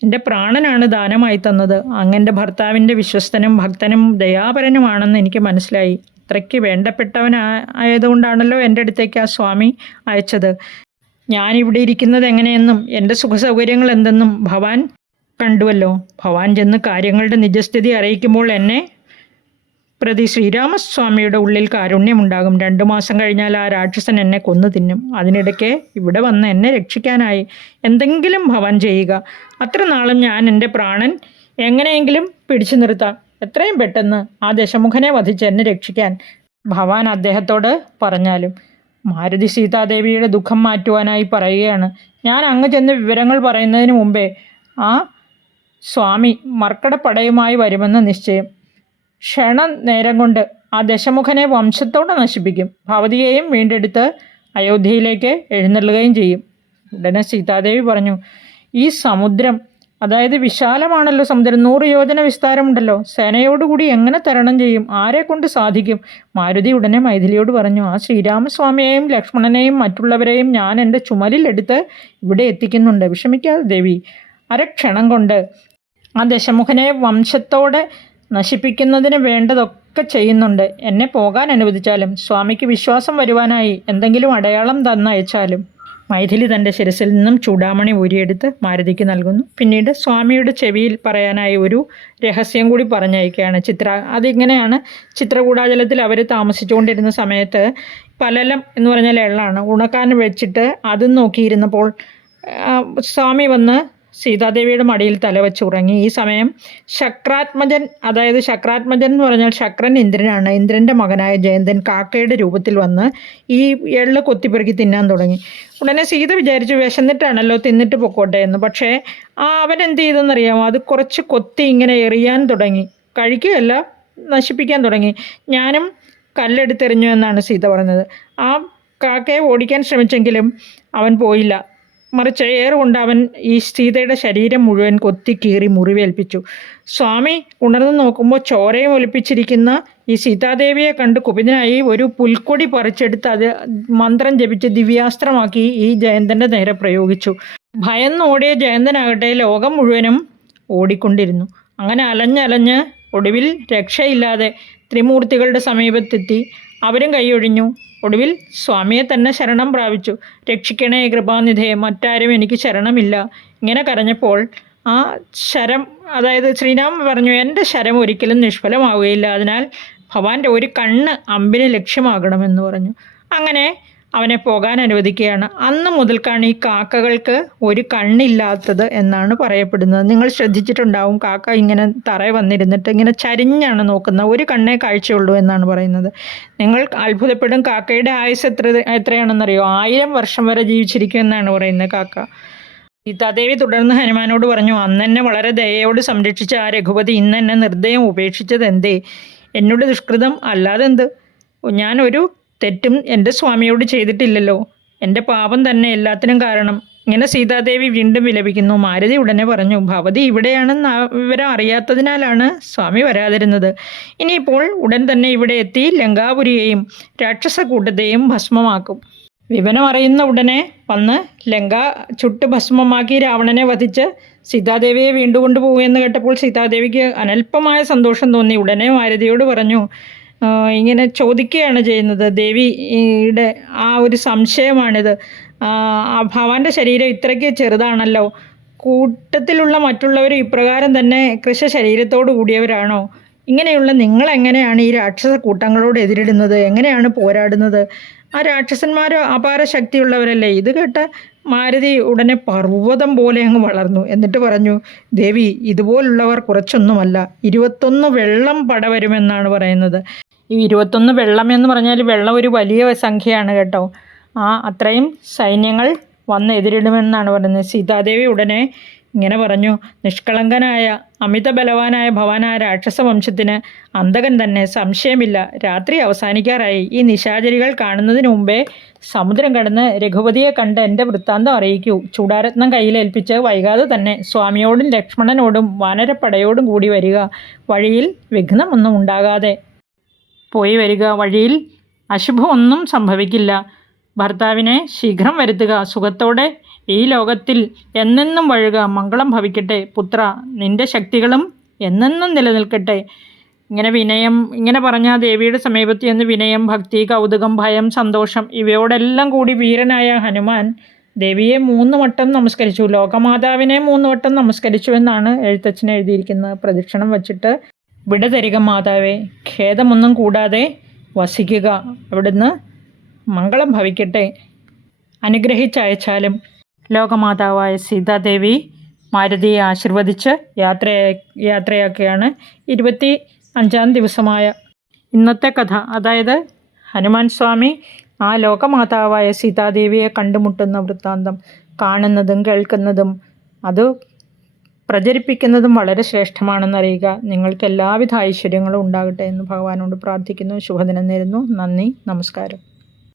എൻ്റെ പ്രാണനാണ് ദാനമായി തന്നത്. അങ്ങൻ്റെ ഭർത്താവിൻ്റെ വിശ്വസ്തനും ഭക്തനും ദയാപരനുമാണെന്ന് എനിക്ക് മനസ്സിലായി. അത്രയ്ക്ക് വേണ്ടപ്പെട്ടവനായതുകൊണ്ടാണല്ലോ എൻ്റെ അടുത്തേക്ക് ആ സ്വാമി അയച്ചത്. ഞാനിവിടെ ഇരിക്കുന്നത് എങ്ങനെയെന്നും എൻ്റെ സുഖസൗകര്യങ്ങൾ എന്തെന്നും ഭവാൻ കണ്ടുവല്ലോ. ഭവാൻ ചെന്ന് കാര്യങ്ങളുടെ നിജസ്ഥിതി അറിയിക്കുമ്പോൾ എന്നെ പ്രതി ശ്രീരാമസ്വാമിയുടെ ഉള്ളിൽ കാരുണ്യമുണ്ടാകും. 2 മാസം കഴിഞ്ഞാൽ ആ രാക്ഷസൻ എന്നെ കൊന്നു തിന്നും. അതിനിടയ്ക്ക് ഇവിടെ വന്ന് എന്നെ രക്ഷിക്കാനായി എന്തെങ്കിലും ഭവാൻ ചെയ്യുക. അത്ര നാളും ഞാൻ എൻ്റെ പ്രാണൻ എങ്ങനെയെങ്കിലും പിടിച്ചു നിർത്താം. എത്രയും പെട്ടെന്ന് ആ ദശമുഖനെ വധിച്ച് എന്നെ രക്ഷിക്കാൻ ഭവാൻ അദ്ദേഹത്തോട് പറഞ്ഞാലും. മാരുതി സീതാദേവിയുടെ ദുഃഖം മാറ്റുവാനായി പറയുകയാണ്, ഞാൻ അങ്ങ് ചെന്ന് വിവരങ്ങൾ പറയുന്നതിന് മുമ്പേ ആ സ്വാമി മർക്കടപ്പടയുമായി വരുമെന്ന് നിശ്ചയം. നേരം കൊണ്ട് ആ ദശമുഖനെ വംശത്തോടെ നശിപ്പിക്കും. ഭവതിയെയും വീണ്ടെടുത്ത് അയോധ്യയിലേക്ക് എഴുന്നള്ളുകയും ചെയ്യും. ഉടനെ സീതാദേവി പറഞ്ഞു, ഈ സമുദ്രം, അതായത് വിശാലമാണല്ലോ സമുദ്രം, 100 യോജന വിസ്താരമുണ്ടല്ലോ, സേനയോടുകൂടി എങ്ങനെ തരണം ചെയ്യും? ആരെ കൊണ്ട് സാധിക്കും? മാരുതി ഉടനെ മൈഥിലിയോട് പറഞ്ഞു, ആ ശ്രീരാമസ്വാമിയെയും ലക്ഷ്മണനെയും മറ്റുള്ളവരെയും ഞാൻ എൻ്റെ ചുമലിലെടുത്ത് ഇവിടെ എത്തിക്കുന്നുണ്ട്. വിഷമിക്കാതെ ദേവി. അരക്ഷണം കൊണ്ട് ആ ദശമുഖനെ വംശത്തോടെ നശിപ്പിക്കുന്നതിന് വേണ്ടതൊക്കെ ചെയ്യുന്നുണ്ട്. എന്നെ പോകാൻ അനുവദിച്ചാലും, സ്വാമിക്ക് വിശ്വാസം വരുവാനായി എന്തെങ്കിലും അടയാളം തന്നയച്ചാലും. മൈഥിലി തൻ്റെ ശിരസിൽ നിന്നും ചൂടാമണി ഊരിയെടുത്ത് മാരുതിക്ക് നൽകുന്നു. പിന്നീട് സ്വാമിയുടെ ചെവിയിൽ പറയാനായി ഒരു രഹസ്യം കൂടി പറഞ്ഞയക്കുകയാണ്. അതിങ്ങനെയാണ്. ചിത്രകൂടാചലത്തിൽ അവർ താമസിച്ചുകൊണ്ടിരുന്ന സമയത്ത് പലലം എന്ന് പറഞ്ഞാൽ എള്ളാണ്, ഉണക്കാൻ വെച്ചിട്ട് അതും നോക്കിയിരുന്നപ്പോൾ സ്വാമി വന്ന് സീതാദേവിയുടെ മടിയിൽ തലവെച്ച് ഉറങ്ങി. ഈ സമയം ശക്രാത്മജൻ, അതായത് ശക്രാത്മജൻ എന്ന് പറഞ്ഞാൽ ശക്രൻ ഇന്ദ്രനാണ്. ഇന്ദ്രൻ്റെ മകനായ ജയന്തൻ കാക്കയുടെ രൂപത്തിൽ വന്ന് ഈ എള്ള് കൊത്തിപ്പെറുക്കി തിന്നാൻ തുടങ്ങി. ഉടനെ സീത വിചാരിച്ചു, വിശന്നിട്ടാണല്ലോ, തിന്നിട്ട് പൊക്കോട്ടെ എന്ന്. പക്ഷേ അവൻ എന്ത് ചെയ്തെന്നറിയാമോ? അത് കുറച്ച് കൊത്തി ഇങ്ങനെ എറിയാൻ തുടങ്ങി. കഴിക്കുകയല്ല, നശിപ്പിക്കാൻ തുടങ്ങി. ഞാനും കല്ലെടുത്തെറിഞ്ഞു എന്നാണ് സീത പറഞ്ഞത്. ആ കാക്കയെ ഓടിക്കാൻ ശ്രമിച്ചെങ്കിലും അവൻ പോയില്ല. മറിച്ച് ഏറുകൊണ്ട് അവൻ ഈ സീതയുടെ ശരീരം മുഴുവൻ കൊത്തി കീറി മുറിവേൽപ്പിച്ചു. സ്വാമി ഉണർന്നു നോക്കുമ്പോൾ ചോരയും ഒലിപ്പിച്ചിരിക്കുന്ന ഈ സീതാദേവിയെ കണ്ട് കുപിതനായി ഒരു പുൽക്കൊടി പറിച്ചെടുത്ത് അത് മന്ത്രം ജപിച്ച് ദിവ്യാസ്ത്രമാക്കി ഈ ജയന്തൻ്റെ നേരെ പ്രയോഗിച്ചു. ഭയന്നോടിയ ജയന്തനാകട്ടെ ലോകം മുഴുവനും ഓടിക്കൊണ്ടിരുന്നു. അങ്ങനെ അലഞ്ഞ് ഒടുവിൽ രക്ഷയില്ലാതെ ത്രിമൂർത്തികളുടെ സമീപത്തെത്തി. അവരും കൈയൊഴിഞ്ഞു. ഒടുവിൽ സ്വാമിയെ തന്നെ ശരണം പ്രാപിച്ചു. രക്ഷിക്കണേ കൃപാനിധേ, മറ്റാരും എനിക്ക് ശരണമില്ല. ഇങ്ങനെ കരഞ്ഞപ്പോൾ ആ ശരം, അതായത് ശ്രീരാമൻ പറഞ്ഞു, എൻ്റെ ശരം ഒരിക്കലും നിഷ്ഫലമാവുകയില്ല, അതിനാൽ ഭവാന്റെ ഒരു കണ്ണ് അമ്പിന് ലക്ഷ്യമാകണമെന്ന് പറഞ്ഞു. അങ്ങനെ അവനെ പോകാൻ അനുവദിക്കുകയാണ്. അന്ന് മുതൽക്കാണ് ഈ കാക്കകൾക്ക് ഒരു കണ്ണില്ലാത്തത് എന്നാണ് പറയപ്പെടുന്നത്. നിങ്ങൾ ശ്രദ്ധിച്ചിട്ടുണ്ടാവും, കാക്ക ഇങ്ങനെ തറയിൽ വന്നിരുന്നിട്ട് ഇങ്ങനെ ചരിഞ്ഞാണ് നോക്കുന്നത്, ഒരു കണ്ണേ കാഴ്ചയുള്ളൂ എന്നാണ് പറയുന്നത്. നിങ്ങൾ അത്ഭുതപ്പെടും, കാക്കയുടെ ആയുസ് എത്രയാണെന്നറിയോ? 1000 വർഷം വരെ ജീവിച്ചിരിക്കും എന്നാണ് പറയുന്നത് കാക്ക. സീതാദേവി തുടർന്ന് ഹനുമാനോട് പറഞ്ഞു, അന്നെന്നെ വളരെ ദയയോട് സംരക്ഷിച്ച ആ രഘുപതി ഇന്നെന്നെ നിർദ്ദയം ഉപേക്ഷിച്ചത് എന്തേ? എന്നോട് ദുഷ്കൃതം അല്ലാതെന്ത്? ഞാനൊരു തെറ്റും എൻ്റെ സ്വാമിയോട് ചെയ്തിട്ടില്ലല്ലോ. എൻ്റെ പാപം തന്നെ എല്ലാത്തിനും കാരണം. ഇങ്ങനെ സീതാദേവി വീണ്ടും വിലപിക്കുന്നു. മാരുതി ഉടനെ പറഞ്ഞു, ഭവതി ഇവിടെയാണെന്ന് വിവരം അറിയാത്തതിനാലാണ് സ്വാമി വരാതിരുന്നത്. ഇനിയിപ്പോൾ ഉടൻ തന്നെ ഇവിടെ എത്തി ലങ്കാപുരിയെയും രാക്ഷസക്കൂട്ടത്തെയും ഭസ്മമാക്കും. വിവരം അറിയുന്ന ഉടനെ വന്ന് ലങ്ക ചുട്ട് ഭസ്മമാക്കി രാവണനെ വധിച്ച് സീതാദേവിയെ വീണ്ടും കൊണ്ടുപോകുമെന്ന് കേട്ടപ്പോൾ സീതാദേവിക്ക് അനൽപമായ സന്തോഷം തോന്നി. ഉടനെ മാരുതിയോട് പറഞ്ഞു, ഇങ്ങനെ ചോദിക്കുകയാണ് ചെയ്യുന്നത്, ദേവിയുടെ ആ ഒരു സംശയമാണിത്. ഭവാന്റെ ശരീരം ഇത്രയ്ക്ക് ചെറുതാണല്ലോ, കൂട്ടത്തിലുള്ള മറ്റുള്ളവരും ഇപ്രകാരം തന്നെ കൃശ ശരീരത്തോടു കൂടിയവരാണോ? ഇങ്ങനെയുള്ള നിങ്ങളെങ്ങനെയാണ് ഈ രാക്ഷസ കൂട്ടങ്ങളോട് എതിരിടുന്നത്? എങ്ങനെയാണ് പോരാടുന്നത്? ആ രാക്ഷസന്മാർ അപാര ശക്തിയുള്ളവരല്ലേ? ഇത് കേട്ട മാരുതി ഉടനെ പർവ്വതം പോലെ അങ്ങ് വളർന്നു. എന്നിട്ട് പറഞ്ഞു, ദേവി ഇതുപോലുള്ളവർ കുറച്ചൊന്നുമല്ല, 21 വെള്ളം പട വരുമെന്നാണ് പറയുന്നത്. ഈ 21 വെള്ളം എന്ന് പറഞ്ഞാൽ വെള്ളം ഒരു വലിയ സംഖ്യയാണ് കേട്ടോ. അത്രയും സൈന്യങ്ങൾ വന്ന് എതിരിടുമെന്നാണ് പറയുന്നത്. സീതാദേവി ഉടനെ ഇങ്ങനെ പറഞ്ഞു, നിഷ്കളങ്കനായ അമിത ബലവാനായ ഭവാനായ രാക്ഷസ വംശത്തിന് അന്തകൻ തന്നെ, സംശയമില്ല. രാത്രി അവസാനിക്കാറായി. ഈ നിശാചരികൾ കാണുന്നതിന് മുമ്പേ സമുദ്രം കടന്ന് രഘുപതിയെ കണ്ട് എൻ്റെ വൃത്താന്തം അറിയിക്കൂ. ചൂടാരത്നം കയ്യിലേൽപ്പിച്ച് വൈകാതെ തന്നെ സ്വാമിയോടും ലക്ഷ്മണനോടും വാനരപ്പടയോടും കൂടി വരിക. വഴിയിൽ വിഘ്നമൊന്നും ഉണ്ടാകാതെ പോയി വരിക. വഴിയിൽ അശുഭമൊന്നും സംഭവിക്കില്ല. ഭർത്താവിനെ ശീഘ്രം വരുത്തുക. സുഖത്തോടെ ഈ ലോകത്തിൽ എന്നെന്നും വഴുക. മംഗളം ഭവിക്കട്ടെ പുത്ര. നിന്റെ ശക്തികളും എന്നെന്നും നിലനിൽക്കട്ടെ. ഇങ്ങനെ പറഞ്ഞ ദേവിയുടെ സമീപത്ത് എന്ന് വിനയം, ഭക്തി, കൗതുകം, ഭയം, സന്തോഷം ഇവയോടെല്ലാം കൂടി വീരനായ ഹനുമാൻ ദേവിയെ 3 വട്ടം നമസ്കരിച്ചു. ലോകമാതാവിനെ 3 വട്ടം നമസ്കരിച്ചു എന്നാണ് എഴുത്തച്ഛൻ എഴുതിയിരിക്കുന്നത്. പ്രദക്ഷിണം വച്ചിട്ട്, വിട തരിക മാതാവേ, ഖേദമൊന്നും കൂടാതെ വസിക്കുക, അവിടുന്ന് മംഗളം ഭവിക്കട്ടെ, അനുഗ്രഹിച്ചയച്ചാലും. ലോകമാതാവായ സീതാദേവി മാരുതിയെ ആശീർവദിച്ച് യാത്രയാക്കുകയാണ്. 25-ാം ദിവസമായ ഇന്നത്തെ കഥ, അതായത് ഹനുമാൻ സ്വാമി ആ ലോകമാതാവായ സീതാദേവിയെ കണ്ടുമുട്ടുന്ന വൃത്താന്തം കാണുന്നതും കേൾക്കുന്നതും അത് പ്രചരിപ്പിക്കുന്നതും വളരെ ശ്രേഷ്ഠമാണെന്നറിയുക. നിങ്ങൾക്ക് എല്ലാവിധ ഐശ്വര്യങ്ങളും ഉണ്ടാകട്ടെ എന്ന് ഭഗവാനോട് പ്രാർത്ഥിക്കുന്നു. ശുഭദിനം നേരുന്നു. നന്ദി, നമസ്കാരം.